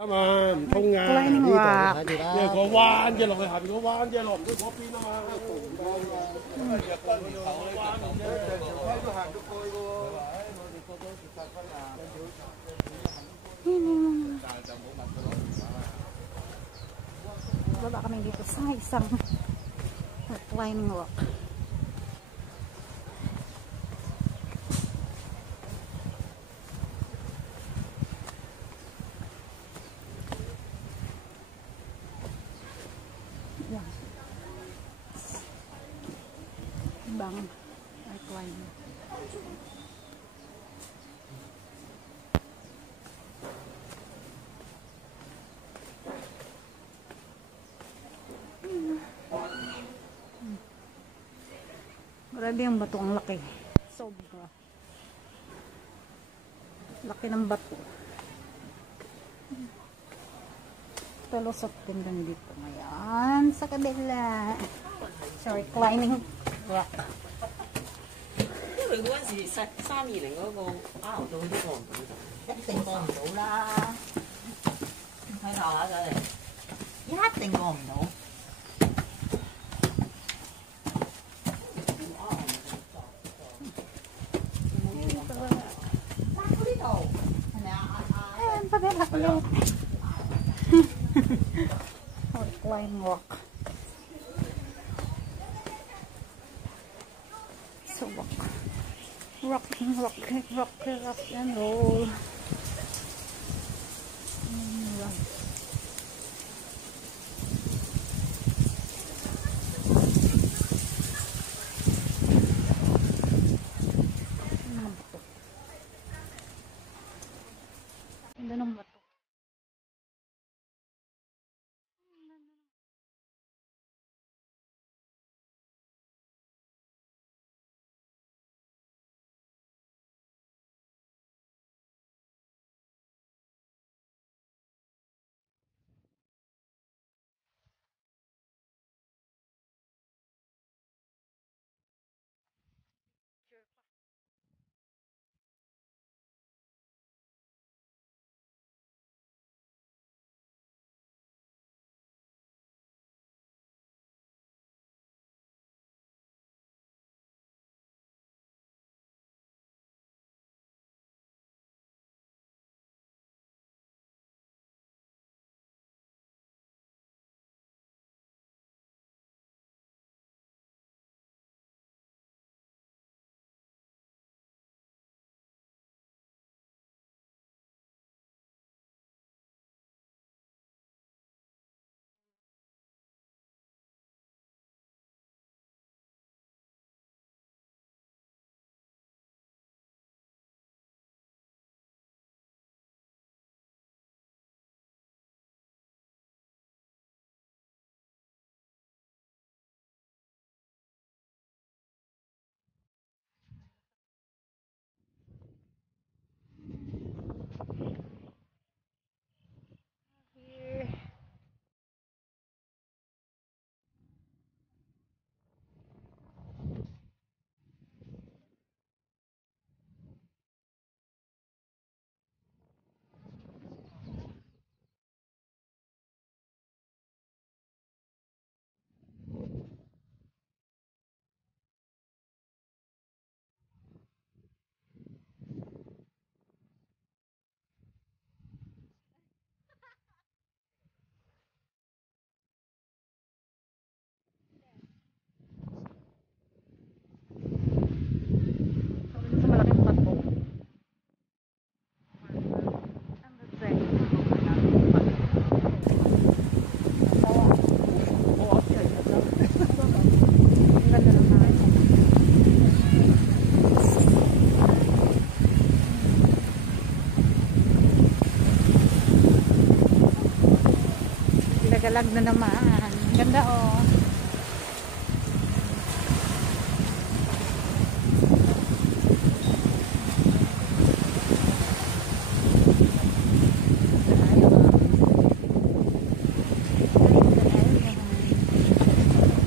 啊嘛，唔通啊！呢度睇住啦，因為個彎嘅落去下邊個彎啫，落唔到嗰邊啊嘛。唔啱啊！因為日軍要頭彎咁啫，成條溪都行咗過去嘅喎。我哋過咗時間分啊，但係就冇問佢攞電話啦。Baba kami dito sa isang climbing rock. Bang climbing. Grabe yung bato, ang laki. Sobra. Laki ng bato. Talusot din lang dito ngayon sa kabila. Sorry, climbing rock. 因為嗰陣時320嗰個 R 到呢個唔到，一定過唔到啦。睇下下真係，一定過唔到。Climbing rock. So rock and roll. Ganda ng bato. Nagalag na naman. Ganda oh.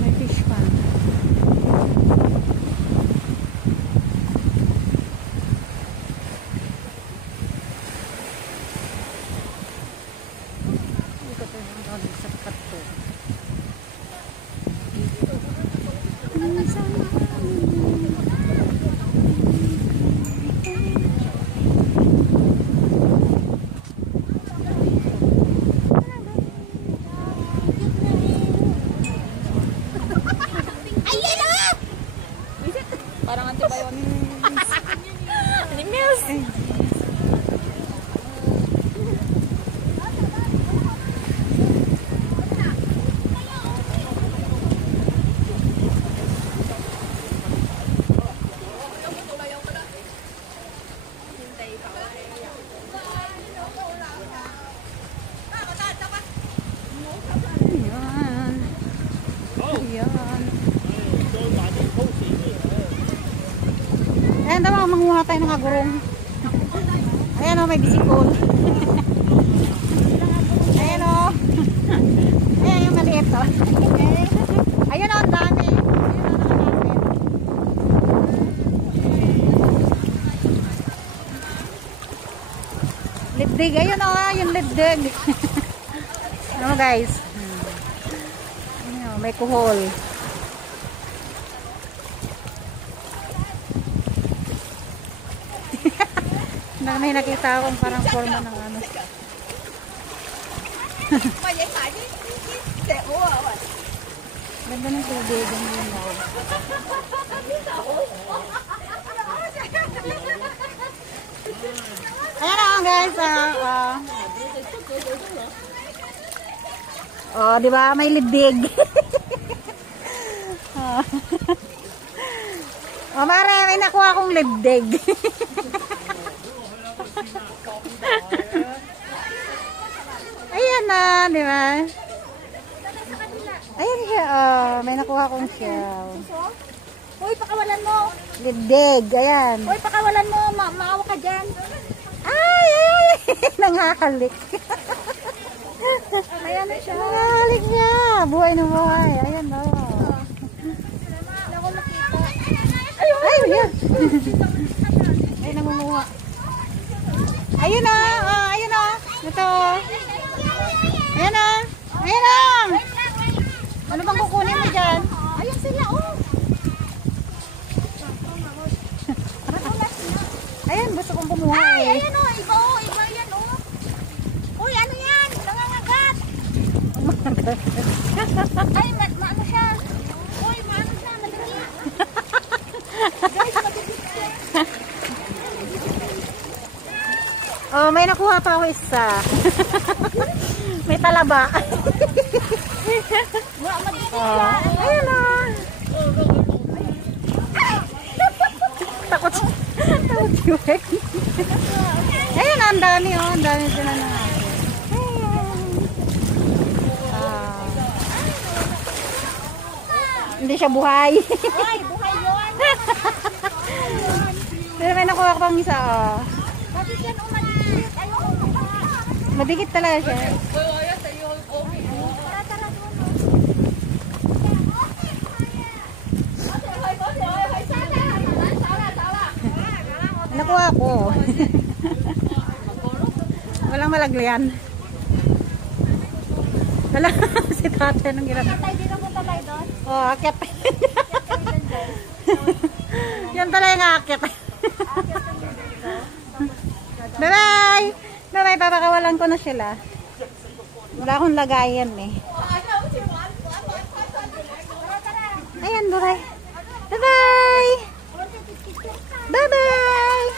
May fish pa. Sapat to. Parang antibiotics. Animals. Ayan. Ayan. Ayan, tama, manguha tayo ng agurong. Ayan o, may bisikol. Ayan o. Ayan yung maliit o. Ayan o, ang dami. Libdig, ayun o, yung libdig. Ano guys? Ayan o, may kuhol. May nakita akong parang forma ng ano. Ganda ng tubig. Ayan o guys. Oh, di ba? May libdig. Oh, mare, may nakuha akong libdig. Ayan na, di ba? Ayan siya, oh. May nakuha kong shell. Uy, pakawalan mo. Libdig, ayan. Uy, pakawalan mo. Maawa ka dyan. Ay, ay, nanghahalik. Ayan na siya. Nanghahalik niya. Buhay na buhay. Ayan, oh. Wala ko makita. Ay, ayan. Ay, namumuha. Ayun o, oh, ayun o. Ito. Ayan o. Ayan o. Ano bang kukunin mo dyan? Ayan sila, oh. Ayan, gusto kong kumuha Ay, eh. ayan oh. Iba oh. Iba yan oh. Uy, ano yan? Nangangagat. Ay, maano siya. Uy, maano siya. Madali. Guys, madali siya. Oh, may nakuha pa ako isa. May talaba. Oh, ayun o. Takot si Wek. Ayun, ang dami o. Ang dami sila na natin. Hindi siya buhay. Ay, buhay yun. Pero may nakuha ko pang isa o. Bakit yan oh, madikit? Ayun. Madikit talaga siya. Nakuha ko. Walang malaglayan. Wala si tatay nung ginagawa. Tatay, di na punta tayo doon? Oh, akit. Yan pala yung akit. Bye-bye! Bye-bye, papakawalan ko na sila. Wala akong lagayan eh. Ayan, bye-bye. Bye-bye! Bye-bye!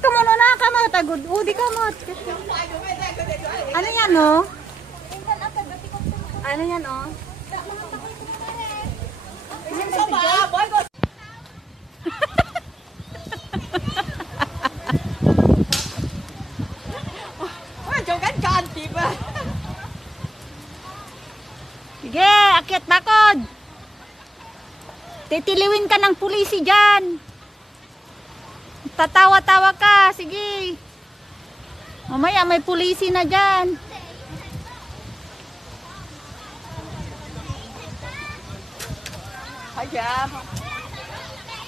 Tumuno na ka mo, tagod. Udi ka mo. Ano yan, oh? Ano yan, oh? Sige, akyat bakod. Titiliwin ka ng pulisi dyan. Tatawa-tawa ka. Sige. Mamaya may pulisi na dyan. Hi, Jam.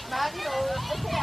Bakit oh? Okay,